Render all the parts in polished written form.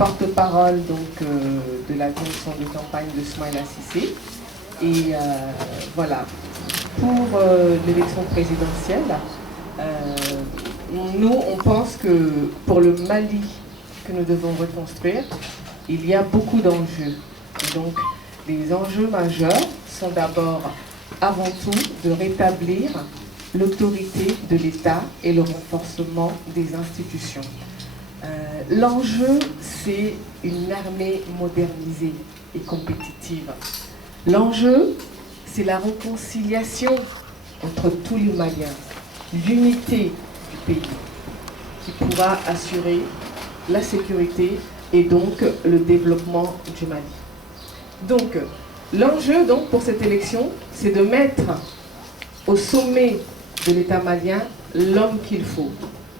porte-parole de la direction de campagne de Smaïla Cissé. Et voilà, pour l'élection présidentielle, nous, on pense que pour le Mali que nous devons reconstruire, il y a beaucoup d'enjeux. Donc, les enjeux majeurs sont d'abord, avant tout, de rétablir l'autorité de l'État et le renforcement des institutions. L'enjeu, c'est une armée modernisée et compétitive. L'enjeu, c'est la réconciliation entre tous les Maliens, l'unité du pays, qui pourra assurer la sécurité et donc le développement du Mali. Donc, l'enjeu pour cette élection, c'est de mettre au sommet de l'État malien l'homme qu'il faut,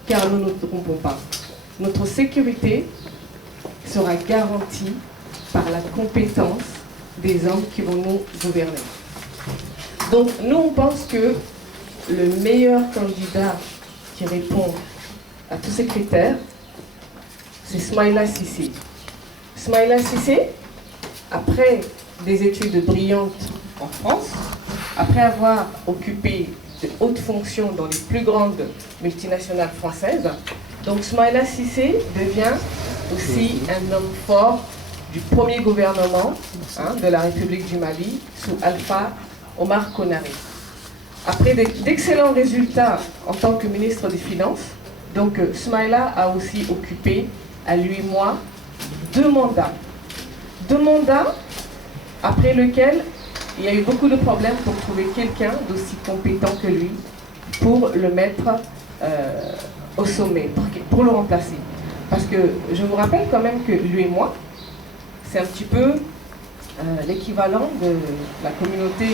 car nous ne nous trompons pas. Notre sécurité sera garantie par la compétence des hommes qui vont nous gouverner. Donc, nous, on pense que le meilleur candidat qui répond à tous ces critères, c'est Smaïla Cissé. Smaïla Cissé, après des études brillantes en France, après avoir occupé de hautes fonctions dans les plus grandes multinationales françaises, donc Smaïla Cissé devient aussi un homme fort du premier gouvernement de la République du Mali sous Alpha Omar Konaré. Après d'excellents résultats en tant que ministre des Finances, donc Smaïla a aussi occupé à 8 mois 2 mandats. 2 mandats après lesquels il y a eu beaucoup de problèmes pour trouver quelqu'un d'aussi compétent que lui pour le mettre au sommet, pour le remplacer. Parce que je vous rappelle quand même que lui et moi, c'est un petit peu l'équivalent de la communauté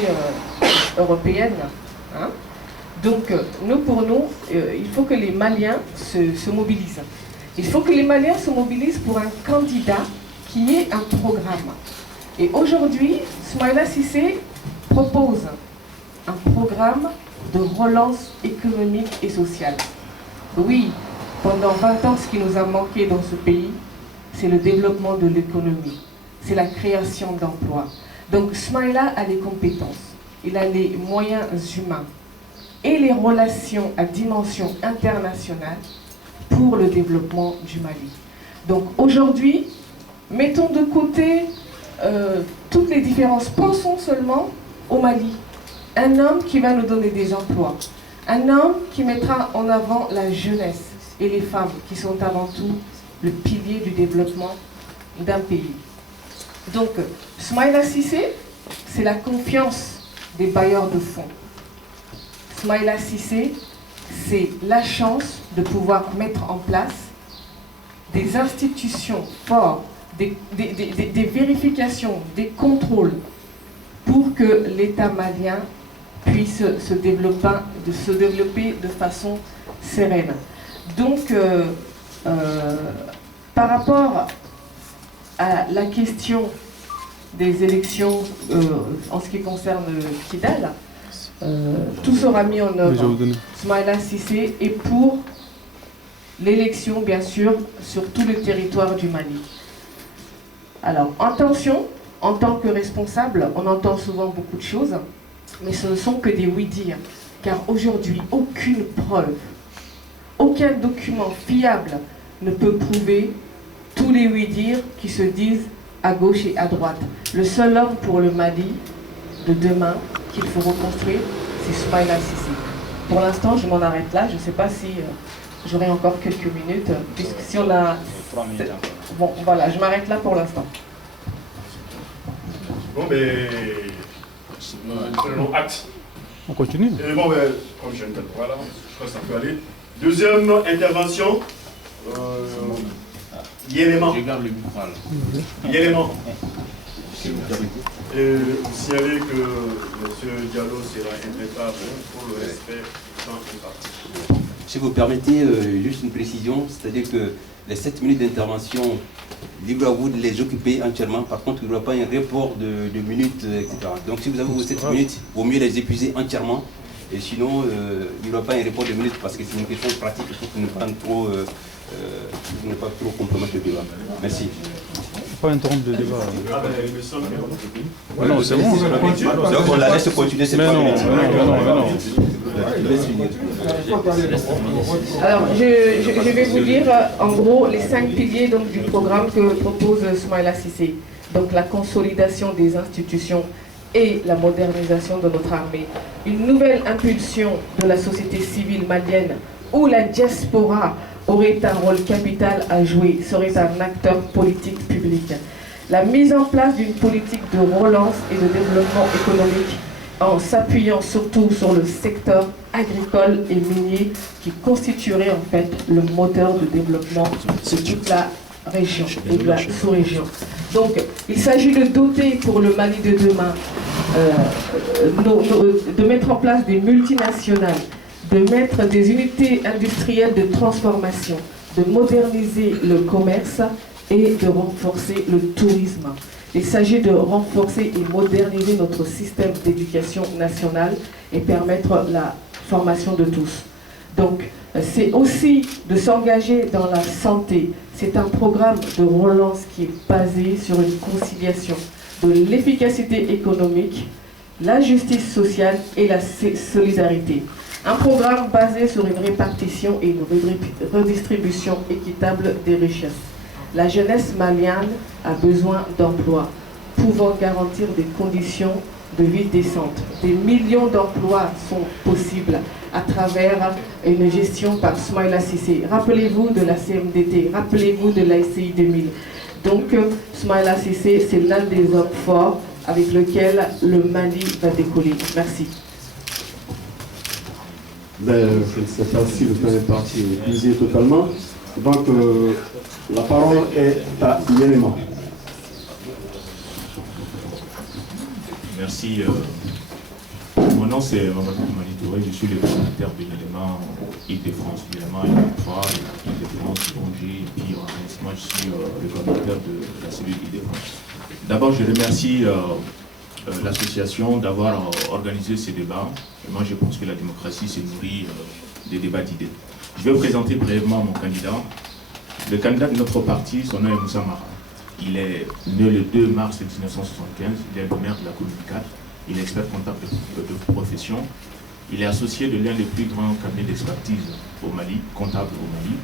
européenne. Hein. Donc, pour nous, il faut que les Maliens se mobilisent. Il faut que les Maliens se mobilisent pour un candidat qui ait un programme. Et aujourd'hui, Smaïla Cissé propose un programme de relance économique et sociale. Oui, pendant 20 ans, ce qui nous a manqué dans ce pays, c'est le développement de l'économie, c'est la création d'emplois. Donc Smaïla a les compétences, il a les moyens humains et les relations à dimension internationale pour le développement du Mali. Donc aujourd'hui, mettons de côté toutes les différences, pensons seulement au Mali. Un homme qui va nous donner des emplois, un homme qui mettra en avant la jeunesse et les femmes qui sont avant tout le pilier du développement d'un pays. Donc, Smaïla Cissé, c'est la confiance des bailleurs de fonds. Smaïla Cissé, c'est la chance de pouvoir mettre en place des institutions fortes, des vérifications, des contrôles pour que l'État malien puisse se développer de façon sereine. Donc, par rapport à la question des élections en ce qui concerne Kidal, tout sera mis en œuvre. Smaïla Cissé est pour l'élection, bien sûr, sur tout le territoire du Mali. Alors, attention, en tant que responsable, on entend souvent beaucoup de choses, mais ce ne sont que des oui-dire, car aujourd'hui, aucune preuve, aucun document fiable ne peut prouver tous les oui-dire qui se disent à gauche et à droite. Le seul homme pour le Mali de demain qu'il faut reconstruire, c'est Smaïla Cissé. Pour l'instant, je m'en arrête là. Je ne sais pas si j'aurai encore quelques minutes, puisque si on a... 3 minutes. Bon, voilà, je m'arrête là pour l'instant. Bon, mais... prenons acte. On continue. Et bon, ben, comme je viens de voilà, je crois que ça peut aller. Deuxième intervention. Yélément. Je garde le micro là. Yélément. Et vous signalez que M. Diallo sera impeccable pour le respect du temps imparti. Si vous permettez, juste une précision, c'est-à-dire que les 7 minutes d'intervention, libre à vous de les occuper entièrement. Par contre, il n'y aura pas un report de minutes, etc. Donc si vous avez vos 7 minutes, il vaut mieux les épuiser entièrement Et sinon, il n'y aura pas un report de minutes parce que c'est une question pratique, il faut ne pas trop compromettre le débat. Merci. Pas interrompre le débat. Non, c'est bon. Donc on la laisse continuer cette fois. Non. Alors, je vais vous dire en gros les 5 piliers donc, du programme que propose Soumaïla Cissé. Donc la consolidation des institutions et la modernisation de notre armée. Une nouvelle impulsion de la société civile malienne où la diaspora aurait un rôle capital à jouer, serait un acteur politique public. La mise en place d'une politique de relance et de développement économique en s'appuyant surtout sur le secteur agricole et minier qui constituerait en fait le moteur de développement de toute la région et de la sous-région. Donc, il s'agit de doter pour le Mali de demain, de mettre en place des multinationales, de mettre des unités industrielles de transformation, de moderniser le commerce et de renforcer le tourisme. Il s'agit de renforcer et moderniser notre système d'éducation nationale et permettre la formation de tous. Donc, c'est aussi de s'engager dans la santé. C'est un programme de relance qui est basé sur une conciliation de l'efficacité économique, la justice sociale et la solidarité. Un programme basé sur une répartition et une redistribution équitable des richesses. La jeunesse malienne a besoin d'emplois, pouvant garantir des conditions de vie décentes. Des millions d'emplois sont possibles à travers une gestion par Soumaïla Cissé. Rappelez-vous de la CMDT, rappelez-vous de l'ACI 2000. Donc, Soumaïla Cissé, c'est l'un des hommes forts avec lequel le Mali va décoller. Merci. C'est pas si le temps est parti épuisé totalement. Donc, la parole est à Yéléma. Merci. Mon nom c'est Mamadou Mali Touré, je suis le coordinateur de l'élément Île-de-France, l'élément Île-de-France, Île-de-France, Angers, et puis moi je suis le coordinateur de la cellule Île-de-France. D'abord, je remercie l'association d'avoir organisé ces débats. Et moi, je pense que la démocratie se nourrit des débats d'idées. Je vais vous présenter brièvement mon candidat. Le candidat de notre parti, son nom est Moussa Mara. Il est né le 2 mars 1975, il est le maire de la commune 4, il est expert comptable de profession. Il est associé de l'un des plus grands cabinets d'expertise au Mali, comptable au Mali,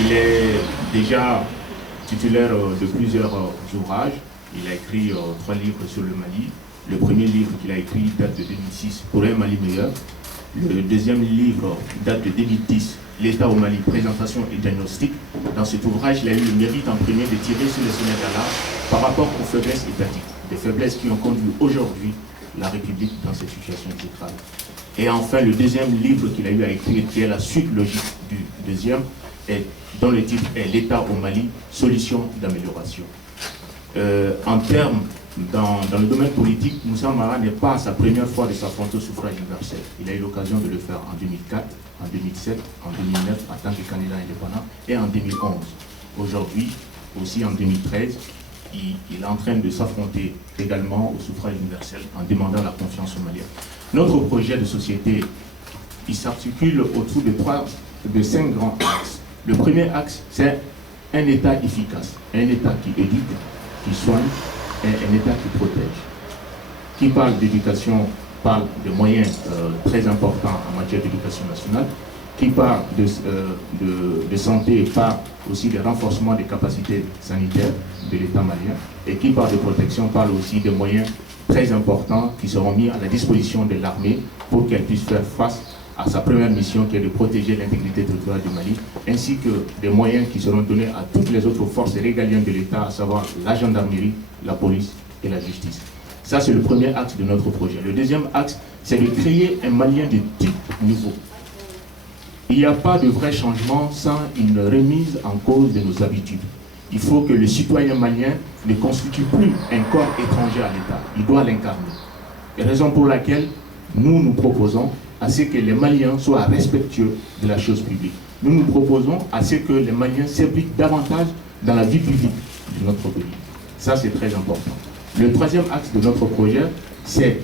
il est déjà titulaire de plusieurs ouvrages. Il a écrit 3 livres sur le Mali. Le premier livre qu'il a écrit date de 2006, Pour un Mali meilleur. Le deuxième livre date de 2010, L'État au Mali, présentation et diagnostic. Dans cet ouvrage, il a eu le mérite en premier de tirer sur le sonnette d'alarme par rapport aux faiblesses étatiques, des faiblesses qui ont conduit aujourd'hui la République dans cette situation exécrable. Et enfin, le deuxième livre qu'il a eu à écrire, qui est la suite logique du deuxième, dont le titre est L'État au Mali, solution d'amélioration. En termes, dans le domaine politique, Moussa Mara n'est pas à sa première fois de s'affronter au suffrage universel. Il a eu l'occasion de le faire en 2004, en 2007, en 2009 en tant que candidat indépendant et en 2011. Aujourd'hui, aussi en 2013, il est en train de s'affronter également au suffrage universel en demandant la confiance aux Maliens. Notre projet de société, il s'articule autour de 5 grands axes. Le premier axe, c'est un État efficace, un État qui éduque, qui soigne, et un État qui protège. Qui parle d'éducation parle de moyens très importants en matière d'éducation nationale. Qui parle de santé parle aussi du renforcement des capacités sanitaires de l'État malien. Et qui parle de protection parle aussi des moyens très importants qui seront mis à la disposition de l'armée pour qu'elle puisse faire face à sa première mission qui est de protéger l'intégrité territoriale du Mali, ainsi que des moyens qui seront donnés à toutes les autres forces régaliennes de l'État, à savoir la gendarmerie, la police et la justice. Ça, c'est le premier axe de notre projet. Le deuxième axe, c'est de créer un Malien de type nouveau. Il n'y a pas de vrai changement sans une remise en cause de nos habitudes. Il faut que le citoyen malien ne constitue plus un corps étranger à l'État. Il doit l'incarner. C'est la raison pour laquelle nous proposons à ce que les Maliens soient respectueux de la chose publique. Nous proposons à ce que les Maliens s'impliquent davantage dans la vie publique de notre pays. Ça, c'est très important. Le troisième axe de notre projet, c'est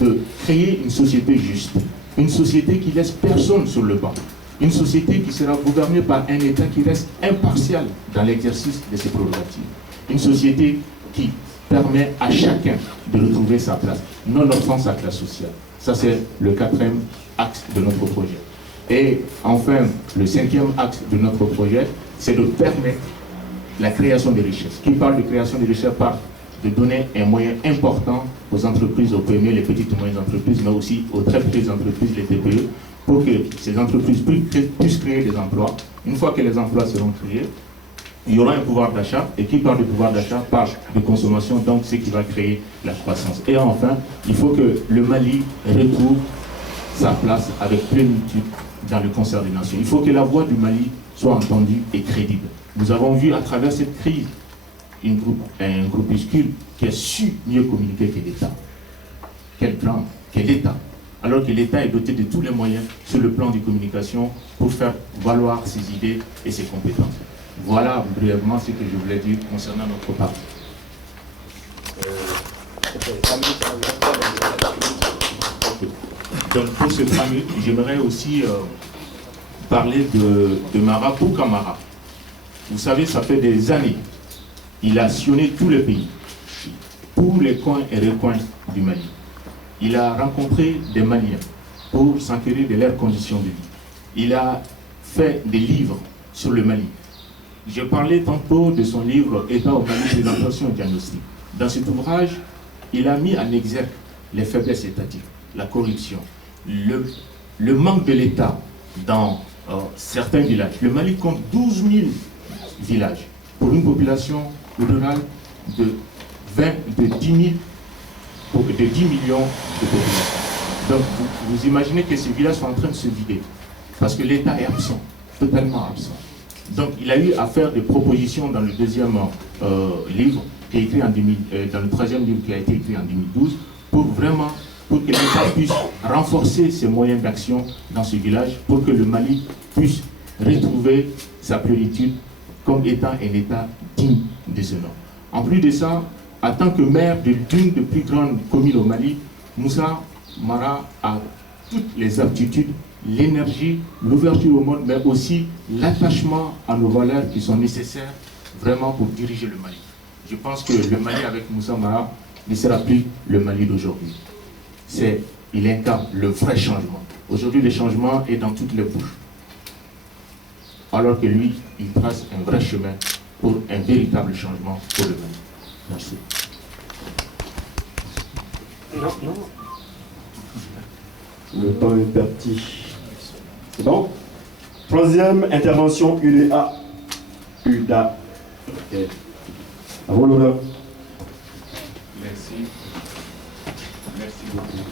de créer une société juste, une société qui laisse personne sur le banc, une société qui sera gouvernée par un État qui reste impartial dans l'exercice de ses prérogatives, une société qui permet à chacun de retrouver sa place, nonobstant sa classe sociale. Ça, c'est le 4e axe de notre projet. Et enfin, le 5e axe de notre projet, c'est de permettre la création de richesses. Qui parle de création de richesses parle de donner un moyen important aux entreprises, aux PME, les petites et moyennes entreprises, mais aussi aux très petites entreprises, les TPE, pour que ces entreprises puissent créer des emplois. Une fois que les emplois seront créés, il y aura un pouvoir d'achat, et qui parle de pouvoir d'achat parle de consommation, donc c'est qui va créer la croissance. Et enfin, il faut que le Mali retrouve sa place avec plénitude dans le concert des nations. Il faut que la voix du Mali soit entendue et crédible. Nous avons vu à travers cette crise un groupuscule qui a su mieux communiquer que l'État. Quel plan? Quel État? Alors que l'État est doté de tous les moyens sur le plan de communication pour faire valoir ses idées et ses compétences. Voilà brièvement ce que je voulais dire concernant notre parti. Donc pour ce 3 minutes, j'aimerais aussi parler de Mara Poukamara. Vous savez, ça fait des années, il a sillonné tous les pays, tous les coins et recoins du Mali. Il a rencontré des Maliens pour s'enquérir de leurs conditions de vie. Il a fait des livres sur le Mali. J'ai parlé tantôt de son livre « État au Mali, présentation et diagnostic ». Dans cet ouvrage, il a mis en exergue les faiblesses étatiques, la corruption, le manque de l'État dans certains villages. Le Mali compte 12 000 villages pour une population rurale de 10 millions de population. Donc vous imaginez que ces villages sont en train de se vider parce que l'État est absent, totalement absent. Donc il a eu à faire des propositions dans le 2e livre qui est écrit dans le 3e livre qui a été écrit en 2012 pour que l'État puisse renforcer ses moyens d'action dans ce village pour que le Mali puisse retrouver sa plénitude comme étant un État digne de ce nom. En plus de ça, en tant que maire d'une des plus grandes communes au Mali, Moussa Mara a toutes les aptitudes, l'énergie, l'ouverture au monde, mais aussi l'attachement à nos valeurs qui sont nécessaires vraiment pour diriger le Mali. Je pense que le Mali avec Moussa Mara ne sera plus le Mali d'aujourd'hui. Il incarne le vrai changement. Aujourd'hui, le changement est dans toutes les bouches. Alors que lui, il trace un vrai chemin pour un véritable changement pour le Mali. Merci. Le temps est parti. C'est bon? 3e intervention, UDA. UDA. Okay. À vous l'honneur. Merci. Merci beaucoup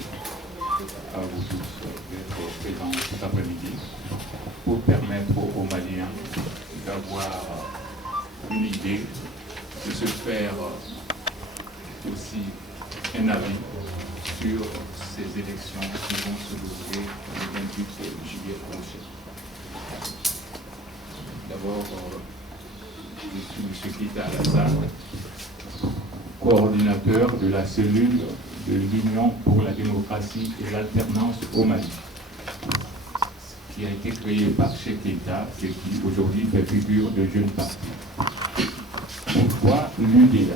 à vous tous d'être présents cet après-midi pour permettre aux Maliens d'avoir une idée, de se faire aussi un avis sur ces élections qui vont se dérouler le 28 juillet prochain. D'abord, je suis M. Kita Alassane, coordinateur de la cellule de l'Union pour la démocratie et l'alternance au Mali, qui a été créée par Cheikh Keïta et qui aujourd'hui fait figure de jeune parti. Pourquoi l'UDA?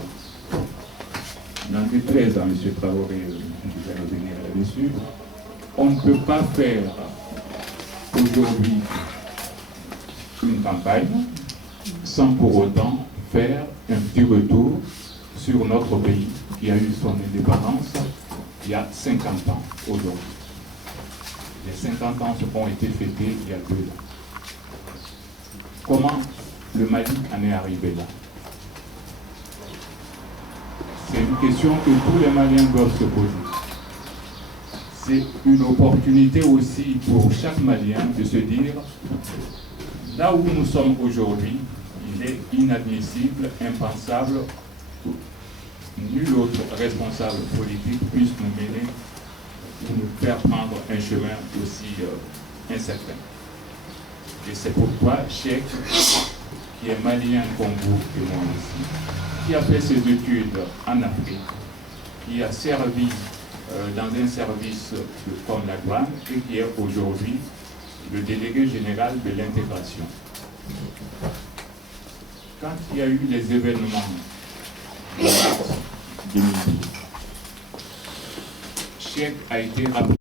Dans les 13 ans, M. Traoré, je vais revenir là-dessus, on ne peut pas faire aujourd'hui une campagne sans pour autant faire un petit retour sur notre pays qui a eu son indépendance il y a 50 ans aujourd'hui. Les 50 ans ont été fêtés il y a 2 ans. Comment le Mali en est arrivé là? C'est une question que tous les Maliens doivent se poser. C'est une opportunité aussi pour chaque Malien de se dire, là où nous sommes aujourd'hui, il est inadmissible, impensable, nul autre responsable politique puisse nous mener ou nous faire prendre un chemin aussi incertain. Et c'est pourquoi Cheikh, qui est malien comme vous et moi aussi, qui a fait ses études en Afrique, qui a servi dans un service comme la douane et qui est aujourd'hui le délégué général de l'intégration. Quand il y a eu les événements de mars 2012, Cheikh a été rappelé